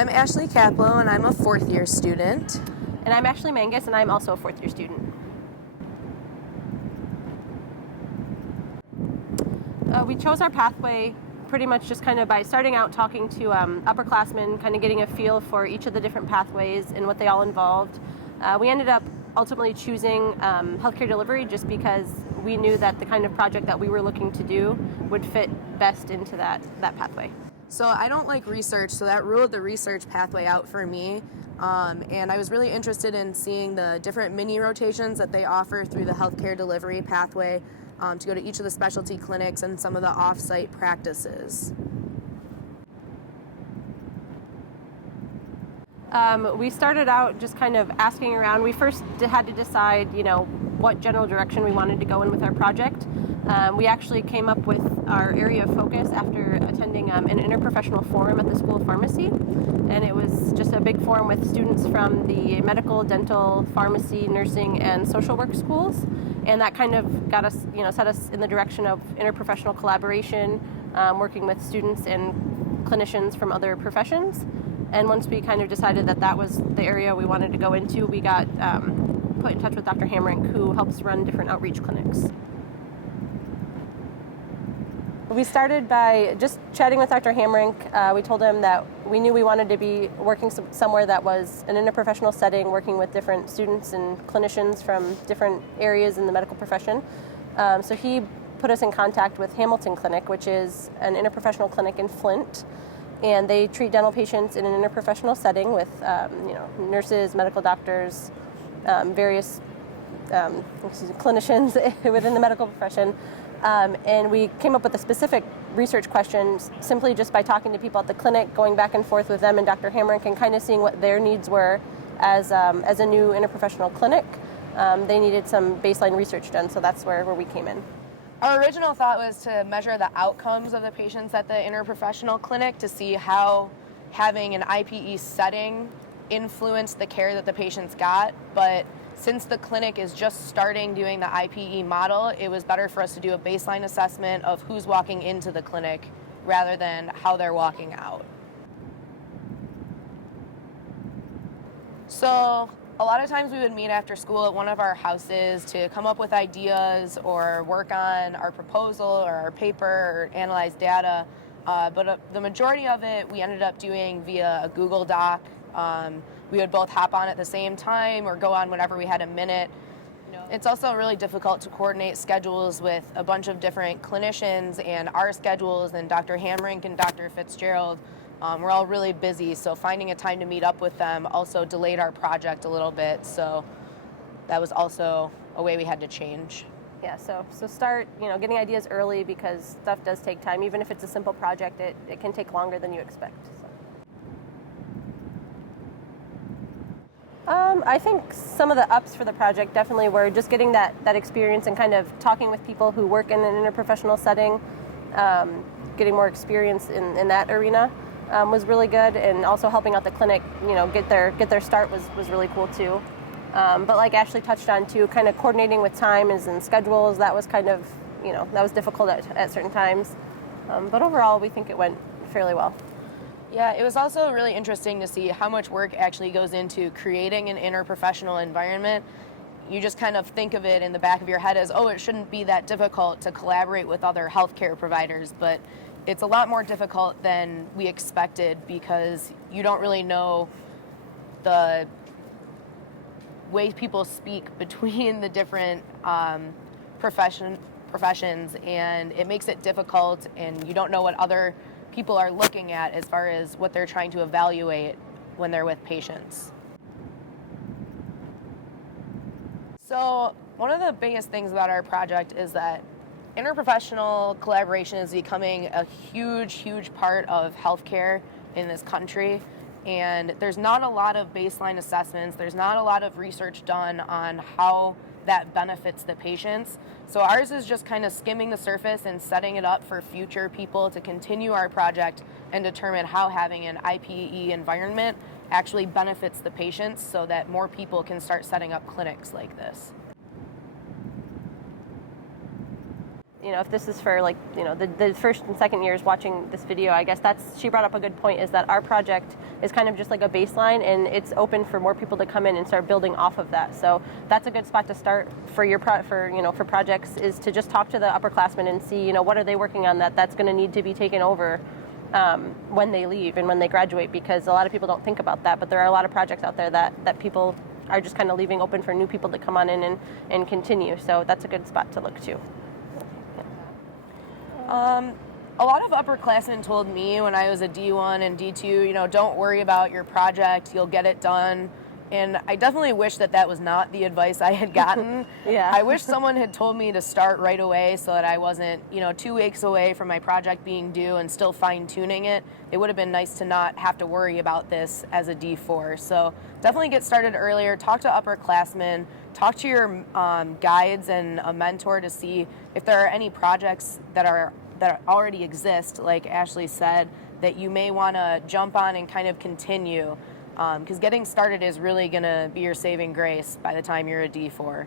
I'm Ashley Caplow, and I'm a fourth-year student. And I'm Ashley Mangus, and I'm also a fourth-year student. We chose our pathway pretty much just kind of by starting out talking to upperclassmen, kind of getting a feel for each of the different pathways and what they all involved. We ended up ultimately choosing healthcare delivery just because we knew that the kind of project that we were looking to do would fit best into that pathway. So I don't like research, so that ruled the research pathway out for me. And I was really interested in seeing the different mini rotations that they offer through the healthcare delivery pathway to go to each of the specialty clinics and some of the off-site practices. We started out just kind of asking around. We first had to decide, what general direction we wanted to go in with our project. We actually came up with our area of focus after attending an interprofessional forum at the School of Pharmacy, and it was just a big forum with students from the medical, dental, pharmacy, nursing, and social work schools, and that kind of got us, set us in the direction of interprofessional collaboration, working with students and clinicians from other professions. And once we kind of decided that that was the area we wanted to go into, we got put in touch with Dr. Hamrink, who helps run different outreach clinics. We started by just chatting with Dr. Hamrink. We told him that we knew we wanted to be working somewhere that was an interprofessional setting, working with different students and clinicians from different areas in the medical profession. So he put us in contact with Hamilton Clinic, which is an interprofessional clinic in Flint. And they treat dental patients in an interprofessional setting with, nurses, medical doctors, various clinicians within the medical profession. And we came up with a specific research question simply just by talking to people at the clinic, going back and forth with them and Dr. Hamrink, and kind of seeing what their needs were as a new interprofessional clinic. They needed some baseline research done, so that's where we came in. Our original thought was to measure the outcomes of the patients at the interprofessional clinic to see how having an IPE setting influenced the care that the patients got. But since the clinic is just starting doing the IPE model, it was better for us to do a baseline assessment of who's walking into the clinic rather than how they're walking out. So a lot of times we would meet after school at one of our houses to come up with ideas or work on our proposal or our paper or analyze data. But the majority of it we ended up doing via a Google Doc. We would both hop on at the same time or go on whenever we had a minute. It's also really difficult to coordinate schedules with a bunch of different clinicians and our schedules and Dr. Hamrink and Dr. Fitzgerald. We're all really busy, so finding a time to meet up with them also delayed our project a little bit, so that was also a way we had to change. Yeah, so start, getting ideas early because stuff does take time. Even if it's a simple project, it can take longer than you expect. So. I think some of the ups for the project definitely were just getting that experience and kind of talking with people who work in an interprofessional setting, getting more experience in that arena. Was really good, and also helping out the clinic, get their start was really cool too. But like Ashley touched on too, kind of coordinating with times and schedules, that was kind of, that was difficult at certain times. But overall, we think it went fairly well. Yeah, it was also really interesting to see how much work actually goes into creating an interprofessional environment. You just kind of think of it in the back of your head as, it shouldn't be that difficult to collaborate with other healthcare providers, but it's a lot more difficult than we expected because you don't really know the way people speak between the different professions, and it makes it difficult, and you don't know what other people are looking at as far as what they're trying to evaluate when they're with patients. So one of the biggest things about our project is that interprofessional collaboration is becoming a huge part of healthcare in this country, and there's not a lot of baseline assessments, there's not a lot of research done on how that benefits the patients. So ours is just kind of skimming the surface and setting it up for future people to continue our project and determine how having an IPE environment actually benefits the patients so that more people can start setting up clinics like this. if this is for the first and second years watching this video, I guess she brought up a good point, is that our project is kind of just like a baseline, and it's open for more people to come in and start building off of that. So that's a good spot to start for for projects, is to just talk to the upperclassmen and see, what are they working on that's going to need to be taken over when they leave and when they graduate, because a lot of people don't think about that, but there are a lot of projects out there that people are just kind of leaving open for new people to come on in and continue. So that's a good spot to look to. A lot of upperclassmen told me when I was a D1 and D2, don't worry about your project, you'll get it done. And I definitely wish that was not the advice I had gotten. Yeah. I wish someone had told me to start right away so that I wasn't, 2 weeks away from my project being due and still fine-tuning it. It would have been nice to not have to worry about this as a D4. So definitely get started earlier. Talk to upperclassmen. Talk to your guides and a mentor to see if there are any projects that already exist, like Ashley said, that you may want to jump on and kind of continue. Because getting started is really going to be your saving grace by the time you're a D4.